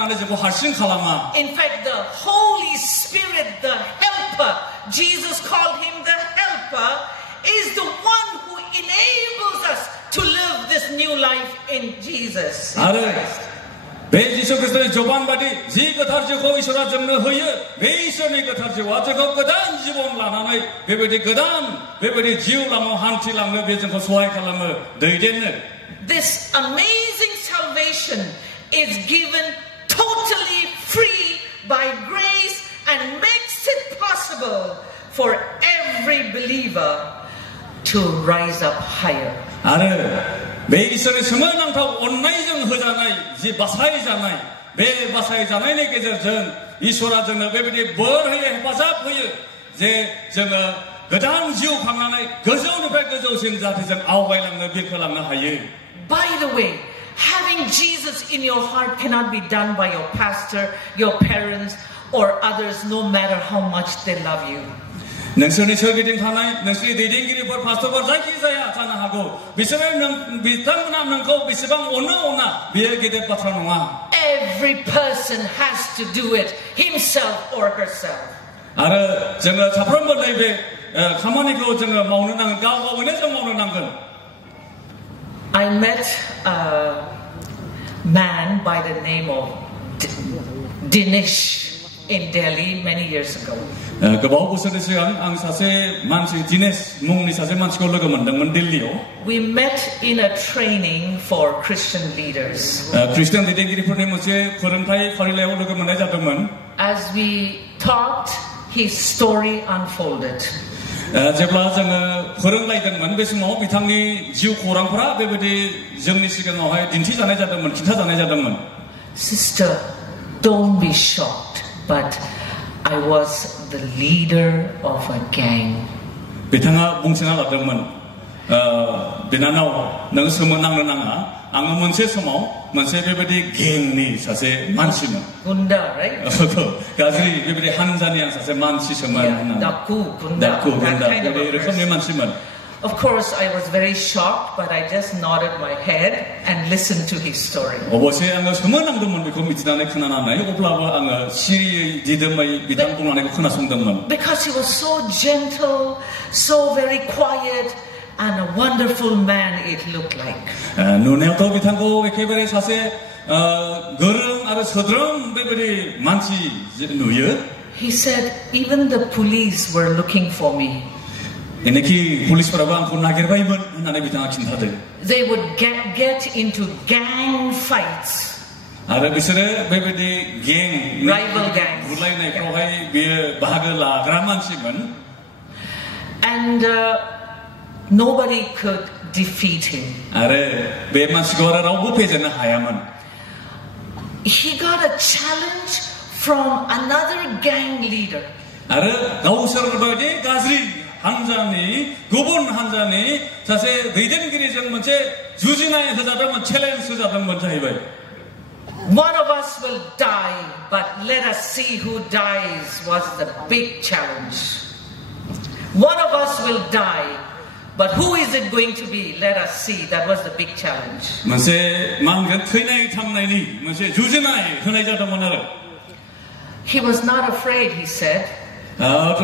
In fact, the Holy Spirit, the helper, Jesus called him the helper, is the one who enables us to live this new life in Jesus. 베지속에서의 조반바디 지그타르지고 이스라 정너 허여 베이선이 그타르지 와저거 그단 지본 라나의 베베디 그단 베베디 지우라모 한티랑의 베정거 소화에 칼라모 너희들은 This amazing salvation is given totally free by grace and makes it possible for every believer to rise up higher. 메이선의 스머낭타 온라인정 허자나이 지 바사이잖아이 매 바사이잖아이네 계절전 이소라 정너 베베디 벌허여 바사허여 제 정어 그다음 지우 강나나이 거저우는 배 거저우신 자티전 아우바이랑너 비컬랑너 하여. By the way, having Jesus in your heart cannot be done by your pastor, your parents, or others, no matter how much they love you. 능선의 설계된 하나의 능선의 대den기를 볼 파스토버 자기자야 자나하고 비스방 비탕문함 능고 비스방 오나 비에게데 파트라노아. Every person has to do it himself or herself. 아르 정어 자프롬버 레베 가만히 그 정어 먹는 난 가고 원해서 먹는 난건. I met a man by the name of Dinesh in Delhi many years ago. We met in a training for Christian leaders. As we talked, his story unfolded. Sister, don't be shocked, but I was the leader of a gang. Gunda, right? Of course, I was very shocked, but I just nodded my head and listened to his story. Because he was so gentle, so very quiet, and a wonderful man it looked like. He said, even the police were looking for me. They would get into gang fights. Rival gangs. And nobody could defeat him. He got a challenge from another gang leader. 한자니 고본 한자니 자세 대전길이 정문제 주진아의 허자들은 챌린지 허자들 먼저 해봐요. One of us will die, but let us see who dies was the big challenge. One of us will die, but who is it going to be? Let us see. That was the big challenge. 먼저 망가 트이나이 탐나이니 먼저 주진아의 허나이자들 먼저. He was not afraid, he said. But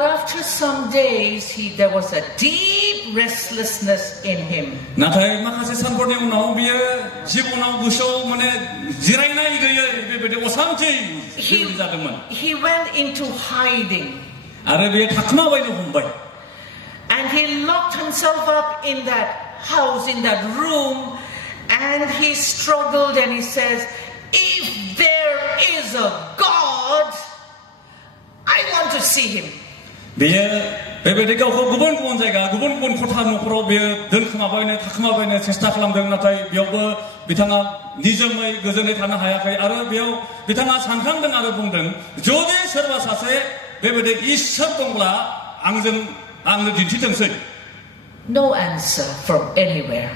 after some days, there was a deep restlessness in him. He went into hiding. And he locked himself up in that house, in that room, and he struggled and he says, if there is a God, I want to see him. No answer from anywhere.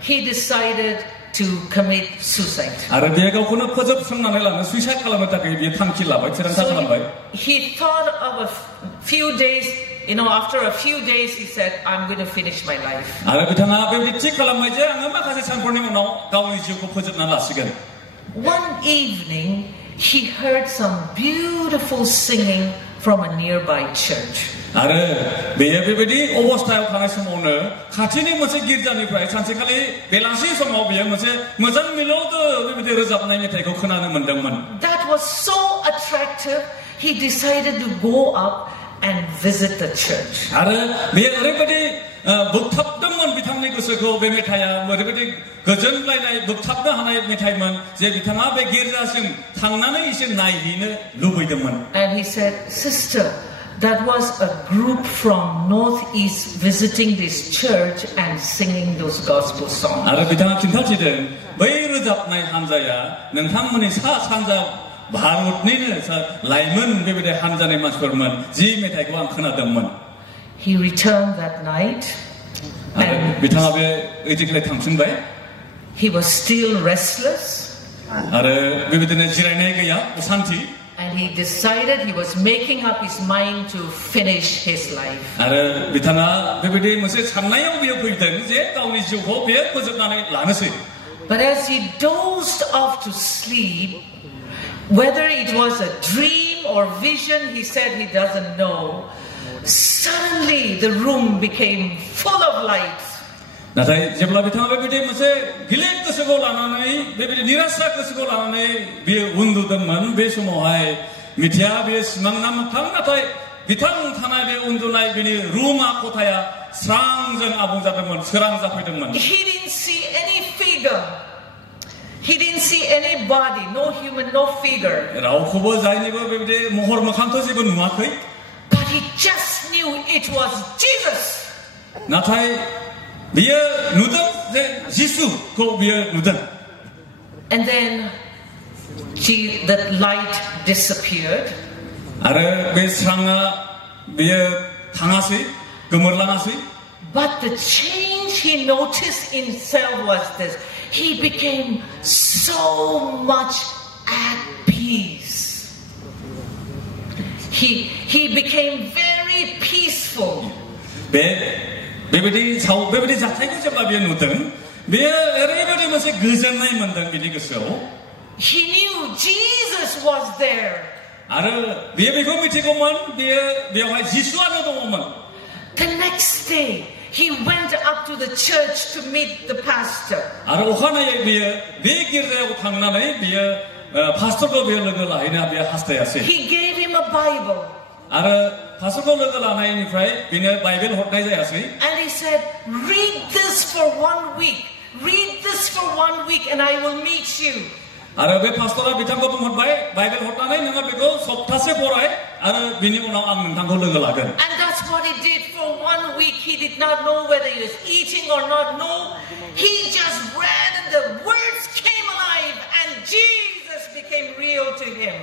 He decided to commit suicide. So he thought of a few days You know, after a few days, he said, I'm going to finish my life. One evening, he heard some beautiful singing from a nearby church. That was so attractive, he decided to go up and visit the church. And he said, Sister, that was a group from Northeast visiting this church and singing those gospel songs. He returned that night and he was still restless. And he decided he was making up his mind to finish his life. But as he dozed off to sleep, whether it was a dream or vision, he said he doesn't know. Suddenly the room became full of light. He didn't see any figure. He didn't see any body, no human, no figure. But he just knew it was Jesus. And then the light disappeared. But the change he noticed in himself was this. He became so much at peace. He became very peaceful. He knew Jesus was there. The next day, he went up to the church to meet the pastor. He gave him a Bible. And he said, read this for 1 week. Read this for 1 week and I will meet you. And that's what he did for 1 week. He did not know whether he was eating or not. No, he just read and the words came alive and Jesus became real to him.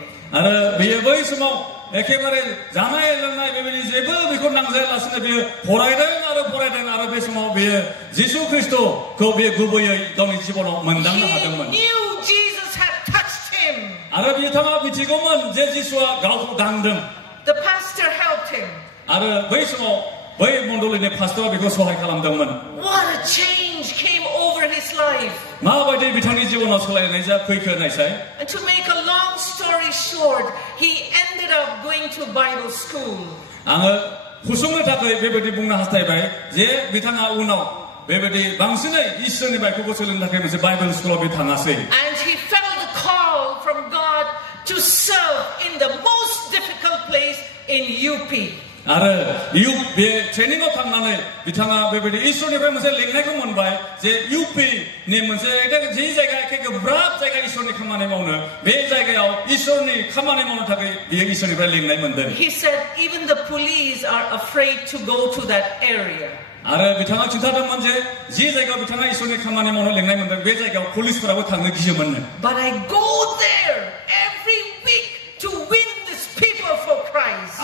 He knew Jesus had touched him. The pastor helped him. What a change came over his life. And to make a long story short, he ended up going to Bible school. And he felt the call from God to serve in the most difficult place in UP. He said even the police are afraid to go to that area. But I go there every week to win these people for Christ.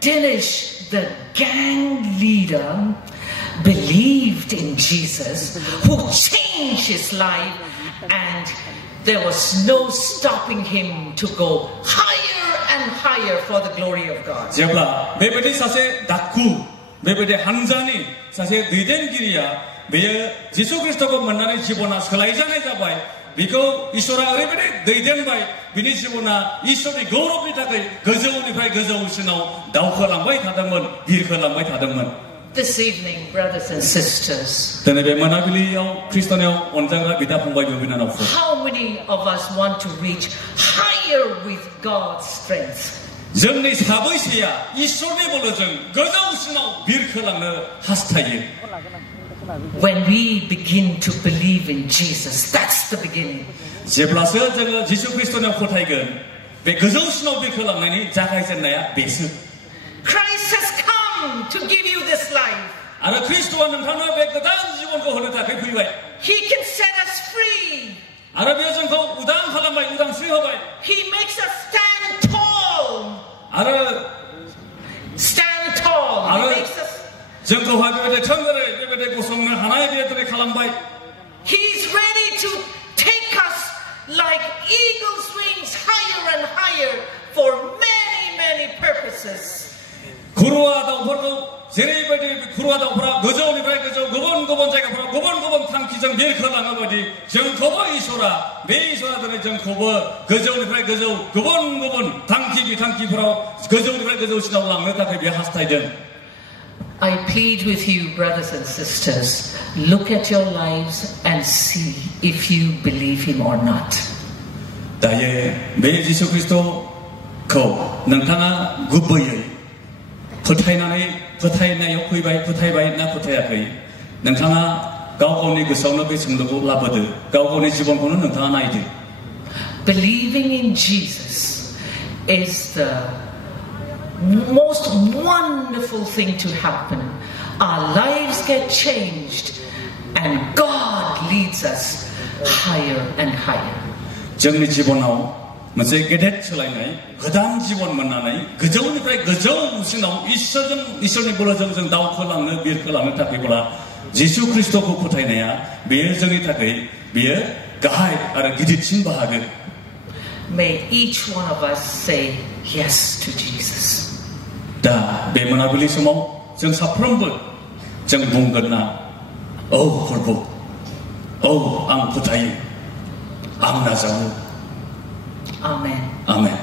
Dinesh, the gang leader, believed in Jesus, who changed his life, and there was no stopping him to go higher and higher for the glory of God. 제가 매베디 사세 다쿠 매베디 한자니 사세 दैदेनगिरिया बेयो जिसु ख्रिस्टखौ मोननानै जिबना सोलायजानाय जाबाय बेखौ इसोरा ओरैबायदि दैदेनबाय बिनि जिबना इसोरनि गौरबनि थाखाय गोजौनिफ्राय गोजौसिनाव दावखोलांबाय थादोंमोन बिरखोलांबाय थादोंमन. This evening, brothers and sisters, दिनै बे मोनाबिलियाव ख्रिस्टनियाव अनजाग्रा बिदा फंबाय बिनानावफोर, how many of us want to reach higher with God's strength? जोंनि साबैसेया इसोरनि बोलोजों गोजौसिनाव बिरखोलांनो हास्थायो? When we begin to believe in Jesus, that's the beginning. जेब्लासो जोङो जिसु ख्रिस्टनियाव फोथायगोन बे गोजौसिनाव बिरखोलांनायनि जागायजेननाया बेसो. Christ has come to give you this life. आरो ख्रिस्टआ नोंथांनो बे गोदान जिबनखौ होनो थाखाय फैबाय. He can set us free. आरो बेयो जोंखौ उदां खालामबाय, उदांस्रि होबाय. He makes us stand tall. आरो stand tall. He makes us. जोंखौहाय बेबायदि थोंगोरै बेबायदि गसंनो हानाय बेबायदि खालामबाय. He's ready to take us like eagle's wings higher and higher for many, many purposes. खुरुवा दाउफोरखौ जेरैबायदि खुरुवा दाउफोरा गोजौनिफ्राय गोजौ गुबुन गुबुन जायगाफोराव गुबुन गुबुन थांखिजों बिरखोलाङो बायदि जोंखौबो इसोरा बे इसोरा दिनै जोंखौबो गोजौनिफ्राय गोजौ गुबुन गुबुन थांखि बिथांखिफोराव गोजौनिफ्राय गोजौसिनाव लांनो थाखाय बे हास्थायदों. I plead with you, brothers and sisters, look at your lives and see if you believe him or not. दायो बे जिसु ख्रिस्टखौ नोंथाङा गुबैयै फोथायनायाव फैबाय, फोथायबाय ना फोथायाखै? नोंथाङा गाव गावनि गोसोआवनो बे सोंलुखौ लाबोदो, गाव गावनि जिबनखौनो नोंथाङा नायदो. Believing in Jesus is the most wonderful thing to happen. Our lives get changed and God leads us higher and higher. जोंनि जिबनाव मोनसे गेदेर सोलायनाय गोदान जिबन मोननानै गोजौनिफ्राय गोजौसिनाव इसोरनि बोलोजों जों दावखोलांनो बिरखोलांनो थाखायब्ला जिसु ख्रिस्टखौ फोथायनाया बेयो जोंनि थाखाय बेयो गाहाय आरो गिदिरसिन बाहागो. May each one of us say yes to Jesus. दा बे मोनाबिलि समाव जों साफ्रोमबो जों बुंगोन ना, औ प्रभु, औ आं फोथायो, आं नाजावो. Amen. Amen.